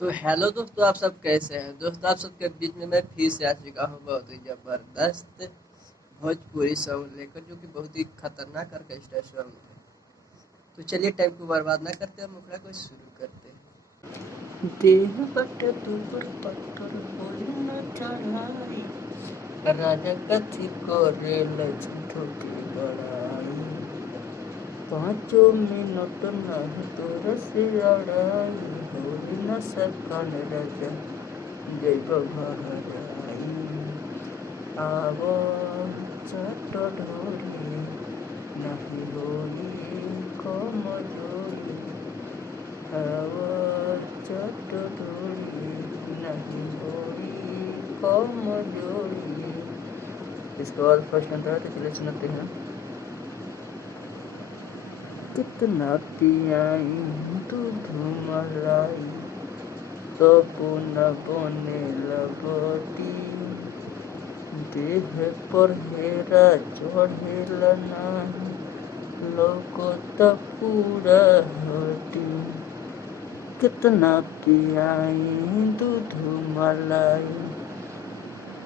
तो हेलो दोस्तों, आप सब कैसे हैं। दोस्तों, आप सबके बीच में मैं फिर से आ चुका हूँ बहुत ही ज़बरदस्त भोजपुरी सॉन्ग लेकर, जो कि बहुत ही खतरनाक ऑर्केस्ट्रा सॉन्ग है। तो चलिए टाइम को बर्बाद ना करते हैं, मुखड़ा को शुरू करते हैं। देह बट दूबर पत्थर बोली न चढ़ाई, राजा कथी को रेल धोखे गड़ाई, 5 मिनट नहीं तोर से अड़ाई, होली न सकन राजा जय बघराई। आव चट ढोरी नहीं होई कमजोरी, आव चट ढोरी नहीं होई कमजोरी। इसके बाद फर्स्ट अंतर है, तो चलिए सुनते हैं। कितना पियाई दूध मलाई, तबो न बने लगती, देह पर हेरा चढ़ेला नाही, लौकत पूरा हटी। कितना पियाई दूध मलाई,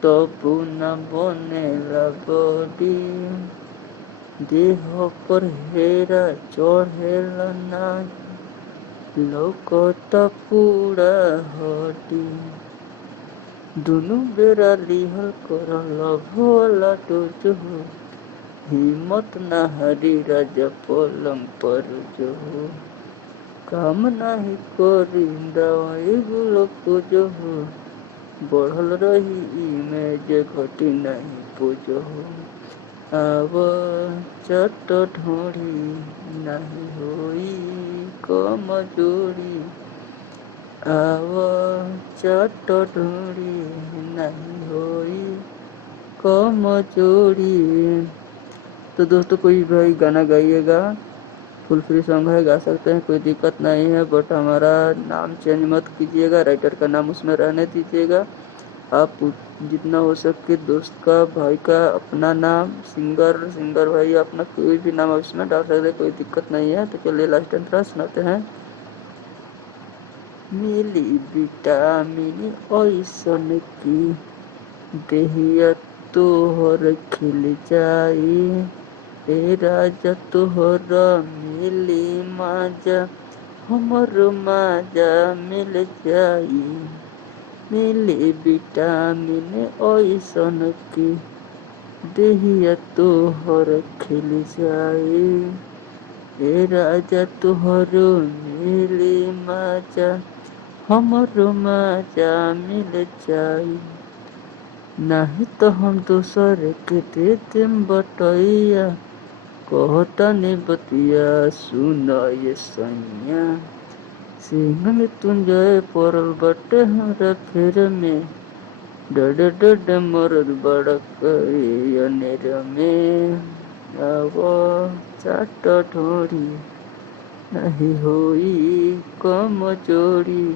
तबो न बनेला बॉडी, देह पर हेरा चढ़ेला नाही, लौकत पूरा हटी। दुनु बेरा लिहल करल भोला डोज हो, हिम्मत न हरी राजा पलंग पर जो हो, काम नहीं करी दवाई ग्लूकोज हो, बढ़ल रही इमेज घटी नहीं पोज हो। आव चट ढोरी नहीं होई कमजोरी, आव चट ढोरी नहीं होई कमजोरी। तो दोस्तों, कोई भाई गाना गाइएगा, फुल फ्री सॉन्ग है, गा सकते हैं, कोई दिक्कत नहीं है। बट हमारा नाम चेंज मत कीजिएगा, राइटर का नाम उसमें रहने दीजिएगा। आप जितना हो सके दोस्त का, भाई का, अपना नाम, सिंगर भाई अपना कोई भी नाम उसमें डाल सकते हैं, कोई दिक्कत नहीं है। तो चलिए लास्ट अंतरा सुनाते हैं। मिली विटामिन ऐसन की देहिया तोहर खिल जाई, ए राजा तोहर मिली माजा, हमर माजा मिल जाई। मिली विटामिन ऐसन की देहिया तोहर खिल जाई, ए राजा तोहर मिली माजा, हमर माजा मिल जाई। नहीं तो हम दूसर के दे देम बटैया, कहतनी बतिया सुन ये सैया। सिंह मृत्युंजय पड़ल बटे हमरा फेर में, डड डड मरद बड़क अनेर में। आव चाट ढोरी नहीं होई कमजोरी,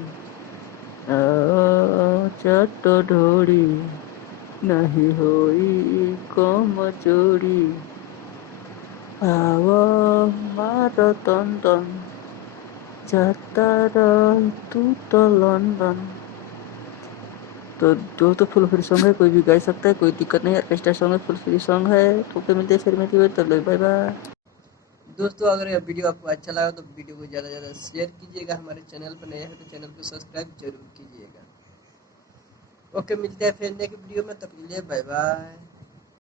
आव चाट ढोरी नहीं होई कमजोरी, आव मार तंदन जाता तू तो लंदन। तो दोस्तों, फुल फ्री सॉन्ग है, कोई भी गा सकता है, कोई दिक्कत नहीं है। ऑर्केस्ट्रा सॉन्ग है, फुल फ्री सॉन्ग है। तो फिर मिलते हैं, फिर मिलते हुए, तब बाय बाय। दोस्तों, अगर यह वीडियो आपको अच्छा लगा तो वीडियो को ज़्यादा से ज़्यादा शेयर कीजिएगा। हमारे चैनल पर नए हैं तो चैनल को सब्सक्राइब जरूर कीजिएगा। ओके, मिलते हैं फिर नेक्स्ट वीडियो में, तब के लिए बाय बाय।